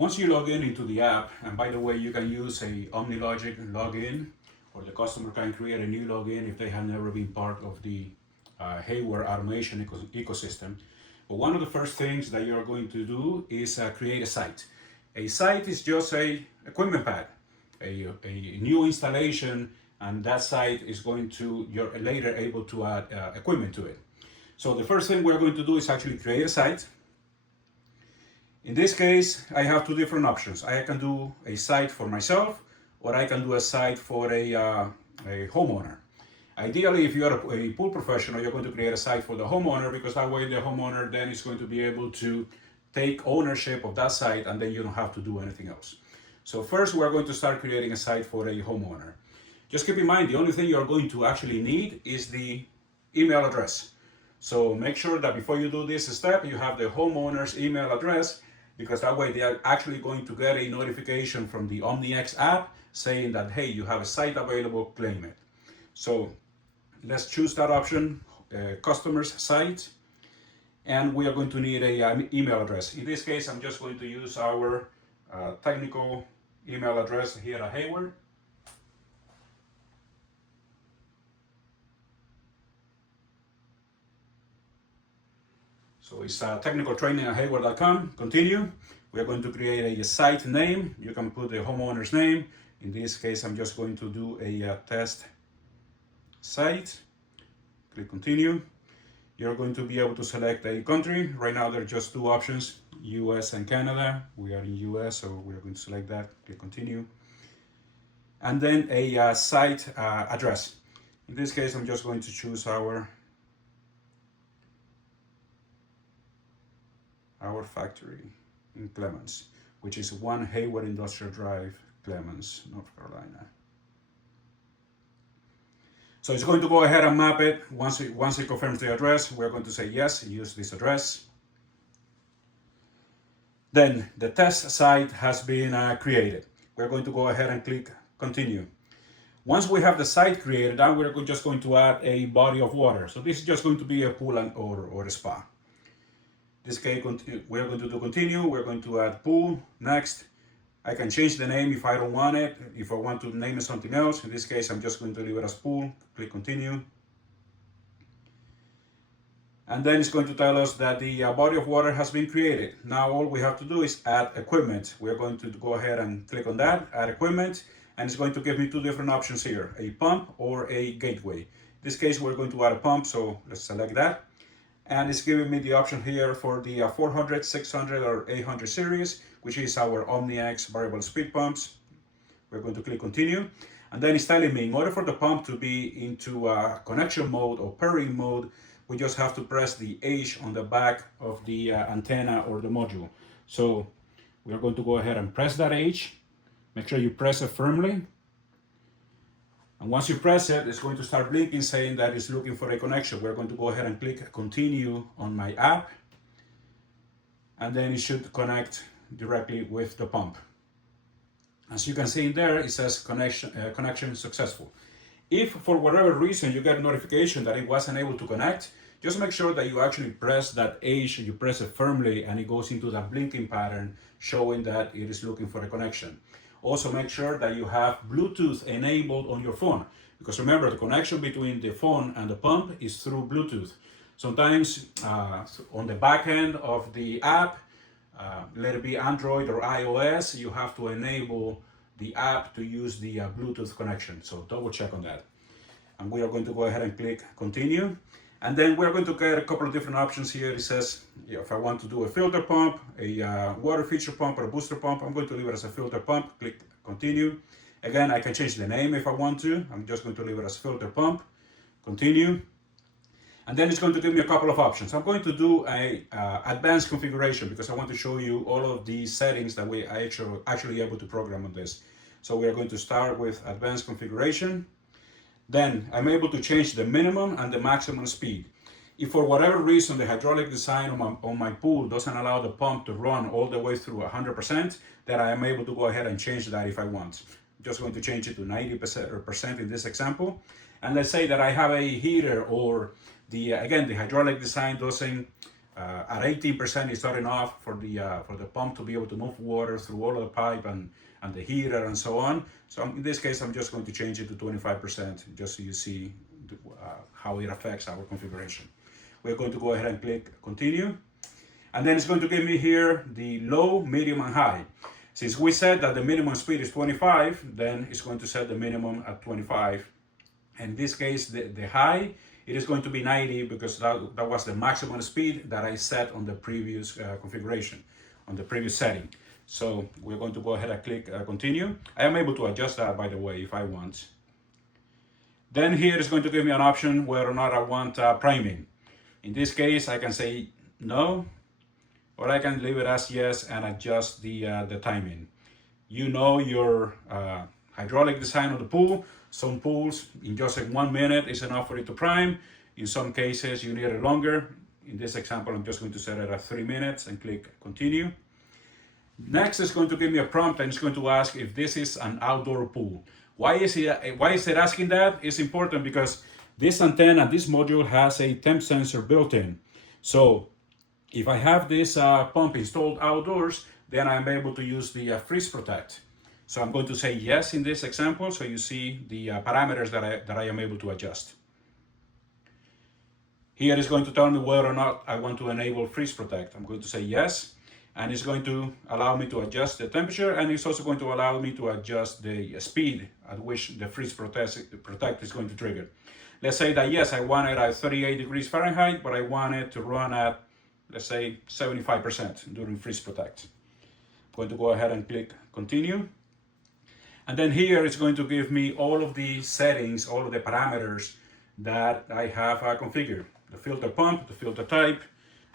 Once you log in into the app, and by the way, you can use a OmniLogic login, or the customer can create a new login if they have never been part of the Hayward automation ecosystem. But one of the first things that you're going to do is create a site. A site is just a equipment pad, a new installation, and that site is going to, you're later able to add equipment to it. So the first thing we're going to do is actually create a site. In this case, I have two different options. I can do a site for myself, or I can do a site for a homeowner. Ideally, if you're a pool professional, you're going to create a site for the homeowner, because that way the homeowner then is going to be able to take ownership of that site, and then you don't have to do anything else. So first, we're going to start creating a site for a homeowner. Just keep in mind, the only thing you're going to actually need is the email address. So make sure that before you do this step, you have the homeowner's email address, because that way they are actually going to get a notification from the OmniX app saying that, hey, you have a site available, claim it. So let's choose that option, customer's site, and we are going to need an email address. In this case, I'm just going to use our technical email address here at Hayward. So it's technicaltraining@hayward.com. Continue. We are going to create a site name. You can put the homeowner's name. In this case, I'm just going to do a test site. Click continue. You're going to be able to select a country. Right now, there are just two options, US and Canada. We are in US, so we're going to select that. Click continue. And then a site address. In this case, I'm just going to choose our factory in Clemens, which is 1 Hayward Industrial Drive, Clemens, North Carolina. So it's going to go ahead and map it. Once it confirms the address, we're going to say yes, use this address. Then the test site has been created. We're going to go ahead and click continue. Once we have the site created, now we're just going to add a body of water. So this is just going to be a pool or a spa. This case, we're going to do continue. We're going to add pool. Next. I can change the name if I don't want it. If I want to name it something else, in this case, I'm just going to leave it as pool. Click continue. And then it's going to tell us that the body of water has been created. Now all we have to do is add equipment. We're going to go ahead and click on that, add equipment, and it's going to give me two different options here, a pump or a gateway. In this case, we're going to add a pump, so let's select that. And it's giving me the option here for the 400, 600, or 800 series, which is our OmniX variable speed pumps. We're going to click continue. And then it's telling me in order for the pump to be into connection mode or pairing mode, we just have to press the H on the back of the antenna or the module. So we're going to go ahead and press that H. Make sure you press it firmly. And once you press it, it's going to start blinking saying that it's looking for a connection. We're going to go ahead and click continue on my app. And then it should connect directly with the pump. As you can see in there, it says connection successful. If for whatever reason you get a notification that it wasn't able to connect, just make sure that you actually press that H, you press it firmly, and it goes into that blinking pattern showing that it is looking for a connection. Also make sure that you have Bluetooth enabled on your phone, because remember, the connection between the phone and the pump is through Bluetooth. Sometimes on the back end of the app, let it be Android or iOS, you have to enable the app to use the Bluetooth connection. So double check on that. And we are going to go ahead and click continue. And then we're going to get a couple of different options here. It says, if I want to do a filter pump, a water feature pump, or a booster pump, I'm going to leave it as a filter pump. Click continue. Again, I can change the name if I want to. I'm just going to leave it as filter pump. Continue. And then it's going to give me a couple of options. I'm going to do a advanced configuration because I want to show you all of the settings that we are actually able to program on this. So we are going to start with advanced configuration. Then I'm able to change the minimum and the maximum speed. If for whatever reason the hydraulic design on my pool doesn't allow the pump to run all the way through 100%, then I am able to go ahead and change that if I want. I'm just going to change it to 90% in this example. And let's say that I have a heater, or the hydraulic design doesn't at 18%, it's not enough for the pump to be able to move water through all of the pipe and the heater and so on. So in this case, I'm just going to change it to 25%, just so you see how it affects our configuration. We're going to go ahead and click continue. And then it's going to give me here the low, medium, and high. Since we said that the minimum speed is 25, then it's going to set the minimum at 25. In this case, the high, it is going to be 90 because that was the maximum speed that I set on the previous configuration, on the previous setting. So we're going to go ahead and click continue. I am able to adjust that, by the way, if I want. Then here is going to give me an option whether or not I want priming. In this case, I can say no, or I can leave it as yes and adjust the timing. You know your hydraulic design of the pool. Some pools, in just like 1 minute is enough for it to prime. In some cases, you need it longer. In this example, I'm just going to set it at 3 minutes and click continue. Next, it's going to give me a prompt and it's going to ask if this is an outdoor pool. Why is it asking that? It's important because this antenna, this module has a temp sensor built in. So if I have this pump installed outdoors, then I'm able to use the freeze protect. So I'm going to say yes in this example, so you see the parameters that I am able to adjust. Here it's going to tell me whether or not I want to enable freeze protect. I'm going to say yes, and it's going to allow me to adjust the temperature, and it's also going to allow me to adjust the speed at which the freeze protect is going to trigger. Let's say that yes, I want it at 38 degrees Fahrenheit, but I want it to run at, let's say, 75% during freeze protect. I'm going to go ahead and click continue. And then here it's going to give me all of the settings, all of the parameters that I have configured. The filter pump, the filter type,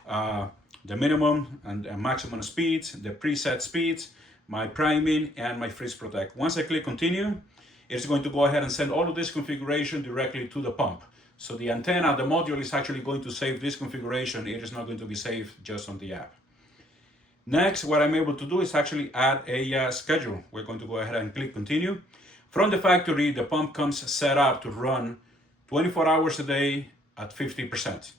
the minimum and maximum speeds, the preset speeds, my priming, and my freeze protect. Once I click continue, it's going to go ahead and send all of this configuration directly to the pump. So the antenna, the module is actually going to save this configuration. It is not going to be saved just on the app. Next, what I'm able to do is actually add a schedule. We're going to go ahead and click continue. From the factory, the pump comes set up to run 24 hours a day at 50%.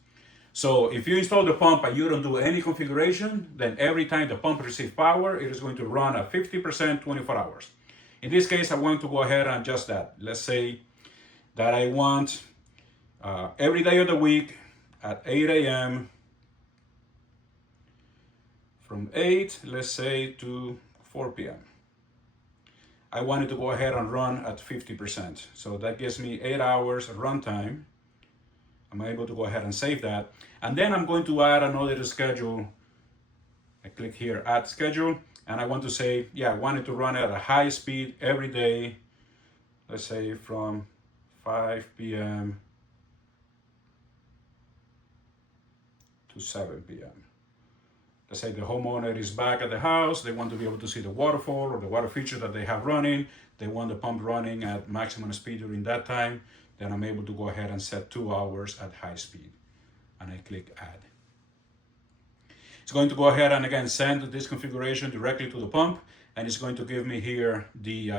So if you install the pump and you don't do any configuration, then every time the pump receives power, it is going to run at 50%, 24 hours. In this case, I want to go ahead and adjust that. Let's say that I want every day of the week at 8 a.m. from 8, let's say, to 4 p.m. I wanted to go ahead and run at 50%. So that gives me 8 hours of runtime. I'm able to go ahead and save that. And then I'm going to add another schedule. I click here, add schedule. And I want to say, yeah, I want it to run at a high speed every day. Let's say from 5 p.m. to 7 p.m. Let's say the homeowner is back at the house. They want to be able to see the waterfall or the water feature that they have running. They want the pump running at maximum speed during that time. Then I'm able to go ahead and set 2 hours at high speed. And I click add. It's going to go ahead and again send this configuration directly to the pump, and it's going to give me here the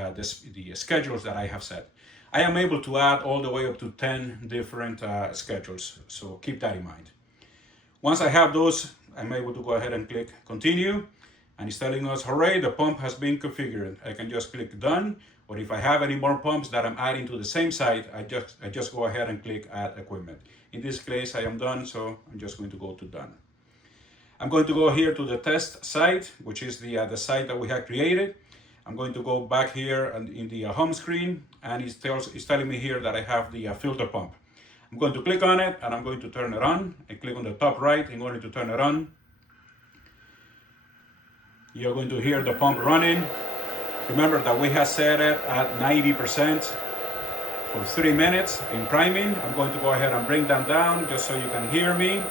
schedules that I have set. I am able to add all the way up to 10 different schedules, so keep that in mind. Once I have those, I'm able to go ahead and click continue, and it's telling us, hooray, the pump has been configured. I can just click done, or if I have any more pumps that I'm adding to the same site, I just go ahead and click add equipment. In this case, I am done, so I'm just going to go to done. I'm going to go here to the test site, which is the site that we have created. I'm going to go back here and in the home screen, and it's telling me here that I have the filter pump. I'm going to click on it, and I'm going to turn it on. I click on the top right in order to turn it on. You're going to hear the pump running. Remember that we have set it at 90% for 3 minutes in priming. I'm going to go ahead and bring that down just so you can hear me.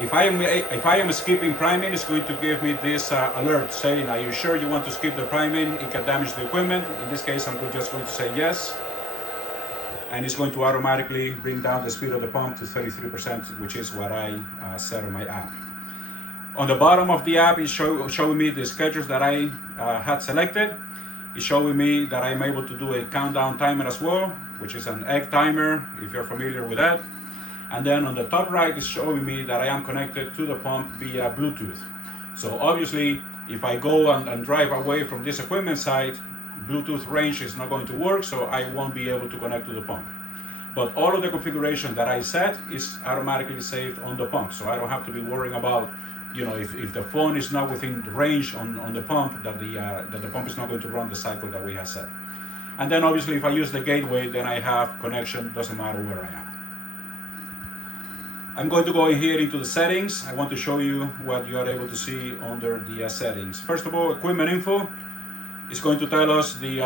If I am skipping priming, it's going to give me this alert saying, are you sure you want to skip the priming? It can damage the equipment. In this case, I'm just going to say yes. And it's going to automatically bring down the speed of the pump to 33%, which is what I set on my app. On the bottom of the app, it's showing me the schedules that I had selected. It's showing me that I'm able to do a countdown timer as well, which is an egg timer, if you're familiar with that. And then on the top right is showing me that I am connected to the pump via Bluetooth. So obviously, if I go and drive away from this equipment site, Bluetooth range is not going to work, so I won't be able to connect to the pump. But all of the configuration that I set is automatically saved on the pump, so I don't have to be worrying about, if the phone is not within range on the pump, that the pump is not going to run the cycle that we have set. And then obviously if I use the gateway, then I have connection, doesn't matter where I am. I'm going to go in here into the settings. I want to show you what you are able to see under the settings. First of all, equipment info is going to tell us the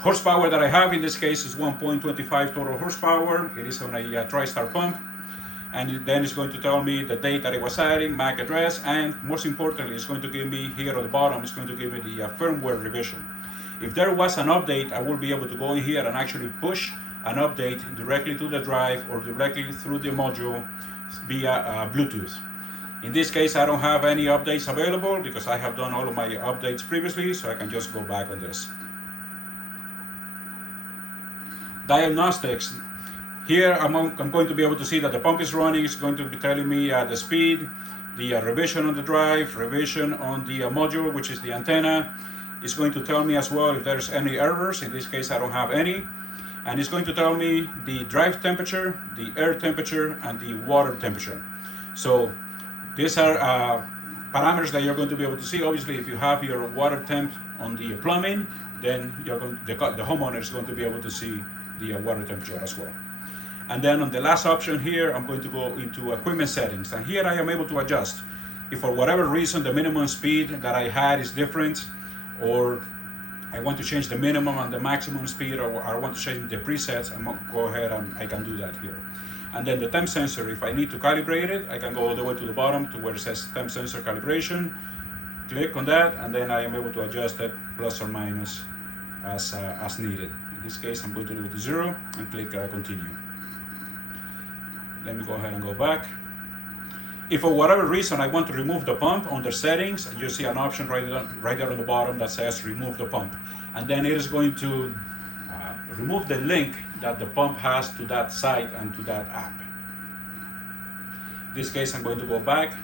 horsepower that I have. In this case is 1.25 total horsepower. It is on a TriStar pump. And then it's going to tell me the date that it was adding, MAC address, and most importantly, it's going to give me here at the bottom, it's going to give me the firmware revision. If there was an update, I will be able to go in here and actually push an update directly to the drive or directly through the module via Bluetooth. In this case, I don't have any updates available because I have done all of my updates previously, so I can just go back on this. Diagnostics. Here I'm going to be able to see that the pump is running. It's going to be telling me the speed, the revision on the drive, revision on the module, which is the antenna. It's going to tell me as well if there's any errors. In this case, I don't have any. And it's going to tell me the drive temperature, the air temperature, and the water temperature. So these are parameters that you're going to be able to see. Obviously, if you have your water temp on the plumbing, then the homeowner is going to be able to see the water temperature as well. And then on the last option here, I'm going to go into equipment settings. And here I am able to adjust. If for whatever reason the minimum speed that I had is different, or I want to change the minimum and the maximum speed, or I want to change the presets, I'm going to go ahead and I can do that here. And then the temp sensor, if I need to calibrate it, I can go all the way to the bottom to where it says temp sensor calibration, click on that, and then I am able to adjust it plus or minus as needed. In this case, I'm going to leave it to 0 and click continue. Let me go ahead and go back. If for whatever reason I want to remove the pump under settings, you see an option right there on the bottom that says remove the pump. And then it is going to remove the link that the pump has to that site and to that app. In this case, I'm going to go back.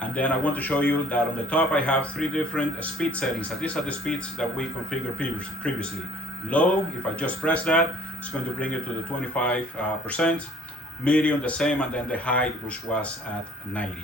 And then I want to show you that on the top I have 3 different speed settings. And these are the speeds that we configured previously. Low, if I just press that, it's going to bring it to the 25%. Medium the same, and then the high, which was at 90.